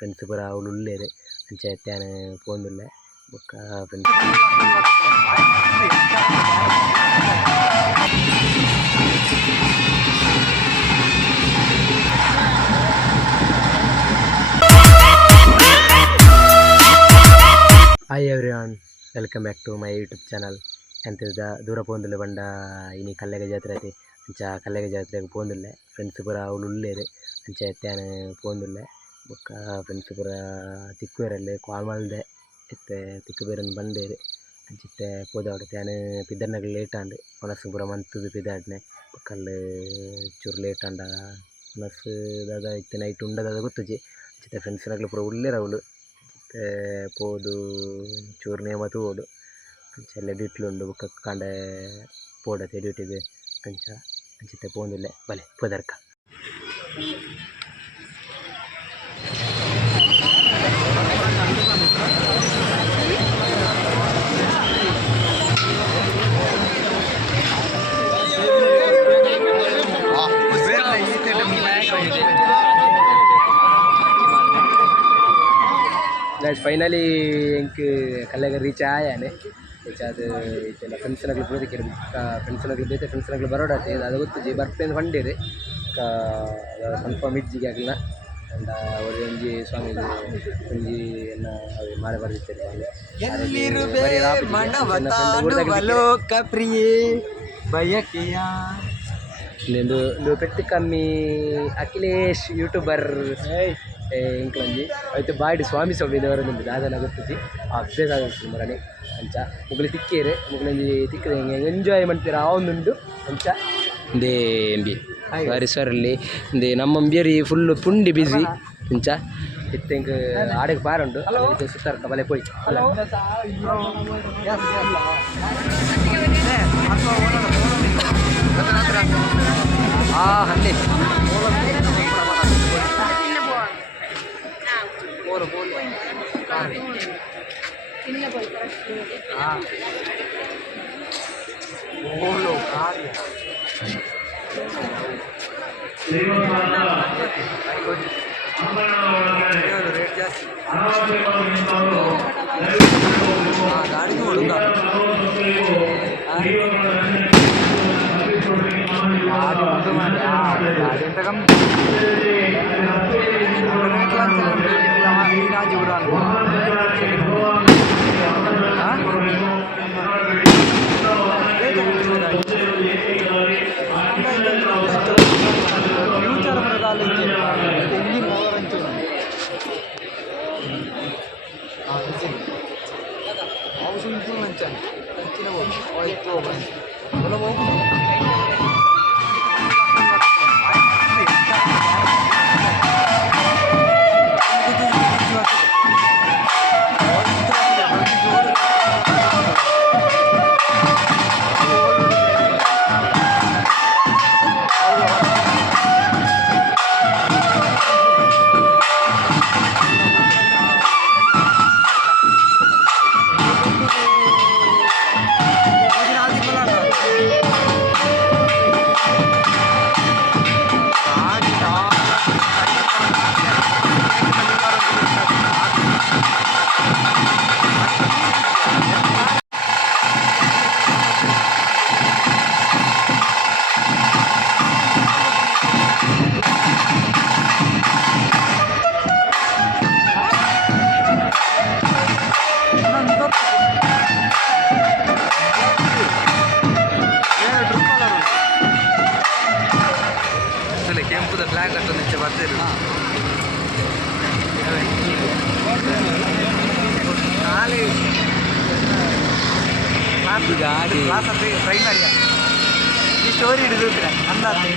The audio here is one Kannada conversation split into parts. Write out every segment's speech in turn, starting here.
ಫ್ರೆಂಡ್ಸ್ ಪೂರ ಅವ್ಲು ಉಳ್ಳೇರು ಅಂಚ ಎತ್ತಾನ ಪೋಂದುಲ್ಲೆ ಬೊಕ್ಕ friends hi everyone, welcome back to my YouTube channel. ಎಂತಿದ್ದ ದೂರ ಪೋಂದುಲ್ಲೆ ಬಂಡ ಇನಿ ಕಲ್ಲೆಗ ಜಾತ್ರೆ ಐತಿ ಅಂಚ ಕಲ್ಲೆಗ ಜಾತ್ರೆಗೆ ಪೋಂದುಲ್ಲೆ ಫ್ರೆಂಡ್ಸ್ ಪೂರ ಅವ್ಲು ಉಳ್ಳೇರು ಅಂಚ ಎತ್ತಾನ ಪೋಂದುಲ್ಲೆ ಬೊಕ್ಕ ಫ್ರೆಂಡ್ಸ್ ಪೂರ ತಿಕ್ಕುವೆರಲ್ಲೇ ಕಾಲ್ ಮಲ್ದೆ ಇತ್ತೆ ತಿಕ್ಕು ಬೇರನ್ನು ಬಂದೇರು ಅಂಚಿತ್ತೆ ಪೋದವಡೆ ತ್ಯಾನು ಪಿದ್ದರ್ನಾಗ ಲೇಟ್ ಆಂಡು ಮನಸ್ಸು ಪೂರ ಮಂತುದು ಪಿದಾಡ್ನೆ ಬೊಕ್ಕಲ್ಲಿ ಚೂರು ಲೇಟ್ ಆಂಡ ಮನಸ್ಸು ದಾದ ಇತ್ತೆ ನೈಟ್ ಉಂಡದಾದ ಗೊತ್ತುಜಿ ಅಂಚಿತ್ತೆ ಫ್ರೆಂಡ್ಸ್ನಾಗ್ಲು ಪೂರ ಉಳ್ಳೇರು ಅವಳು ಪೋದು ಚೂರು ನೇಮ ತೂಡು ಅಂಚೆಲ್ಲ ಡ್ಯೂಟ್ಲುಂಡು ಬುಕ್ಕ ಕಂಡೆ ಪೋಡತೆ ಡ್ಯೂಟಿಗೆ ಅಂಚ ಅಂಚಿತ್ತೆ ಪೋಂದುಲ್ಲೆ ಬಲೆ ಪೋದರ್ಕ ಫೈನಲಿ ಎಂಕ್ ಕಲ್ಲೆಗ ರೀಚ್ ಆಯಾನೆ ರೀಚ್ ಆದ ಇತ್ತೆಲ್ಲ ಫ್ರೆಂಡ್ಸ್ನಾಗ್ಲು ಪೂರದಿಕ್ಕಿರು ಫ್ರೆಂಡ್ಸ್ನಾಗ್ಲು ಬೇತೆ ಫ್ರೆಂಡ್ಸ್ನಾಗ್ಲು ಬರೋಡತ್ತೆ ಅದು ಗೊತ್ತು ಬರ್ಪೇನು ಫಂಡೇರು ಕನ್ಫರ್ಮ್ ಇಜ್ಜಿಗೆ ಆಗಲಿಲ್ಲ ಅಂಡ ಅವರು ಒಂಜಿ ಸ್ವಾಮಿ ಒಂಜಿ ಎಲ್ಲ ಮಾರೆ ಬರ್ದಿರ್ತಾರೆ ಒಂದು ಪೆಟ್ಟು ಕಮ್ಮಿ ಅಖಿಲೇಶ್ ಯೂಟ್ಯೂಬರ್ ಇಂಕ್ಲಂಜಿ ಆಯ್ತು ಬಾಡಿ ಸ್ವಾಮಿ ದೇವರೊಂದು ದಾದನ ಗೊತ್ತಿದ್ದಿ ಅಭ್ಯಾಸ ಆಗುತ್ತೆ ಮರಣಿ ಅಂಚ ಮುಗಲಿ ತಿಕ್ಕೇರೆ ಮುಗಲಂಜಿ ತಿಕ್ಕದೆ ಎಂಜಾಯ್ ಮಾಡ್ತೀರ ಆ ಒಂದುಂಡು ಅಂಚ ದೇ ಎಂಬಿ ಪರಿಸರಲ್ಲಿ ದೇ ನಮ್ಮ ಬಿಯರಿ ಫುಲ್ಲು ಪುಂಡಿ ಬಿಸಿ ಅಂಚ ಇತ್ತೆಂಕ್ ಆಡೆಗೆ ಪಾರುಂಡು ಸುತ್ತಾರ ಬಲೆ ಪೋಯ್ ಹನ್ನೆ ಕೆಂಪುದ ಫ್ಲಾಗ್ ಅಂತ ನಿಚ್ಚೆ ಬರ್ತೀರಿ ಕ್ಲಾಸ್ ಅಂತ ಪ್ರೈಮರಿಯ ಈ ಸ್ಟೋರಿ ಹಿಡಿದು ಅಂದಾಜು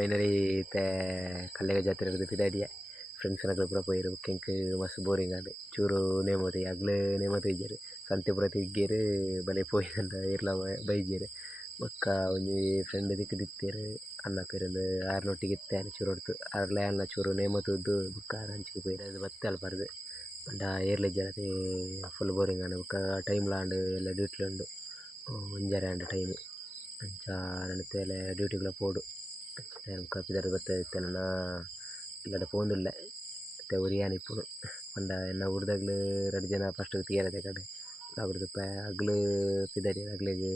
ಫೈನಲಿ ತೆ ಕಲ್ಲೆಗೆ ಜಾತ್ರೆ ಇರೋದು ಪಿದಾಡಿಯ ಫ್ರೆಂಡ್ಸ್ ಪೂರ ಪೋಯಿರು ಬುಕ್ಕಿಂಗ್ ಮಸ್ತ್ ಬೋರಿಂಗ್ ಆದ್ ಚೂರು ನೇಮೋತಿ ಅಗ್ಲು ನೇಮತ್ ಇಜ್ಜೆರ್ ಸಂತೆ ಪೂರ ತಿಗ್ಗೇರು ಬಲೆ ಪೋಯಿದಂಡ ಇರ್ಲ ಬೈಜೆರ್ ಬೊಕ್ಕ ಒಂಜಿ ಫ್ರೆಂಡ್ ದಿಕ್ಕು ದಿತ್ತೇರು ಅನ್ನ ಪೇರೊಂದು ಆರ್ನೊಟ್ಟಿಗೆ ಇತ್ತೇನೆ ಚೂರು ಹೊಡ್ತು ಅರ್ಲ ಅನ್ನ ಚೂರು ನೇಮತುದ್ದು ಬುಕ್ಕ ಆರು ಹಂಚಿಗೆ ಪೋಯಿರು ಅದು ಬತ್ತೆ ಅಲ್ಪರ್ದು ಪಂಡ ಏರ್ಲಿಜ್ಜರತಿ ಫುಲ್ ಬೋರಿಂಗ್ ಆಂಡ್ ಬೊಕ್ಕ ಟೈಮ್ ಲಾಂಡ್ ಎಲ್ಲ ಡ್ಯೂಟಿಲು ಉಂಡು ಒಂಜರೆ ಆಂಡ್ ಟೈಮ್ ಅಂಚ ನಡತೆಲೆ ಡ್ಯೂಟಿಗ್ಲ ಪೋಡು ಬೊಕ್ಕ ಪಿದಾರೆ ಬತ್ತದಿತ್ತೆ ನನ್ನ ಇಲ್ಲಡ ಪೋಂದುಲ್ಲೆ ಮತ್ತೆ ಒರಿಯಾನ ಇಪ್ಪುನು ಪಂಡ ಎನ್ನ ಊರ್ದಾಗ್ಲು 2 ಜನ ಫಸ್ಟ್ ತಿಯರದೆ ಕಡೆ ಅವ್ರದ್ದು ಅಗ್ಲು ಪಿದಾರಿ ಅಗ್ಲಿಗೆ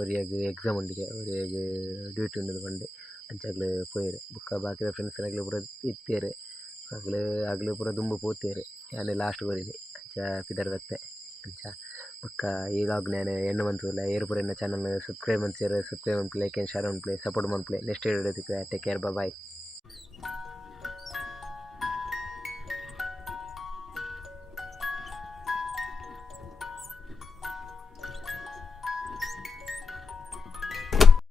ಒರಿಯಾಗ ಎಕ್ಸಾಮ್ ಉಂಡಿಗೆ ಒರಿಯಾಗ ಡ್ಯೂಟಿ ಉಂಡು ಪಂಡೆ ಅಂಚಾಗ್ಲು ಪೋಯೆರೆ ಬೊಕ್ಕ ಬಾಕಿದ ಫ್ರೆಂಡ್ಸ್ ಆಗ್ಲು ಪೂರ ಇತ್ತೇರು ಆಗ್ಲು ಪೂರ ದುಂಬು ಪೋತೇರು ಯಾನೆ ಲಾಸ್ಟ್ ಕೊರಿನಿ ಅಂಚ ಪಿದಾರೆ ಬತ್ತೆ ಅಂಚ ಬೊಕ್ಕ ಈ ಲಾಗ್ ನಾನು ಎಣ್ಣು ಮಂತುಲ್ಲ ಏರು ಪೂರ ಎನ್ನ ಚಾನಲ್ ಸಬ್ಸ್ಕ್ರೈಬ್ ಮನ್ಪುವೆರ್ ಸಬ್ಸ್ಕ್ರೈಬ್ ಮನ್ಪುಲೆ ಲೈಕ್ ಆ್ಯಂಡ್ ಶೇರ್ ಮನ್ಪುಲೆ ಸಪೋರ್ಟ್ ಮನ್ಪುಲೆ ನೆಕ್ಸ್ಟ್ ವಿಡಿಯೋ ಟೇಕ್ ಕೇರ್ ಬಾಯ್.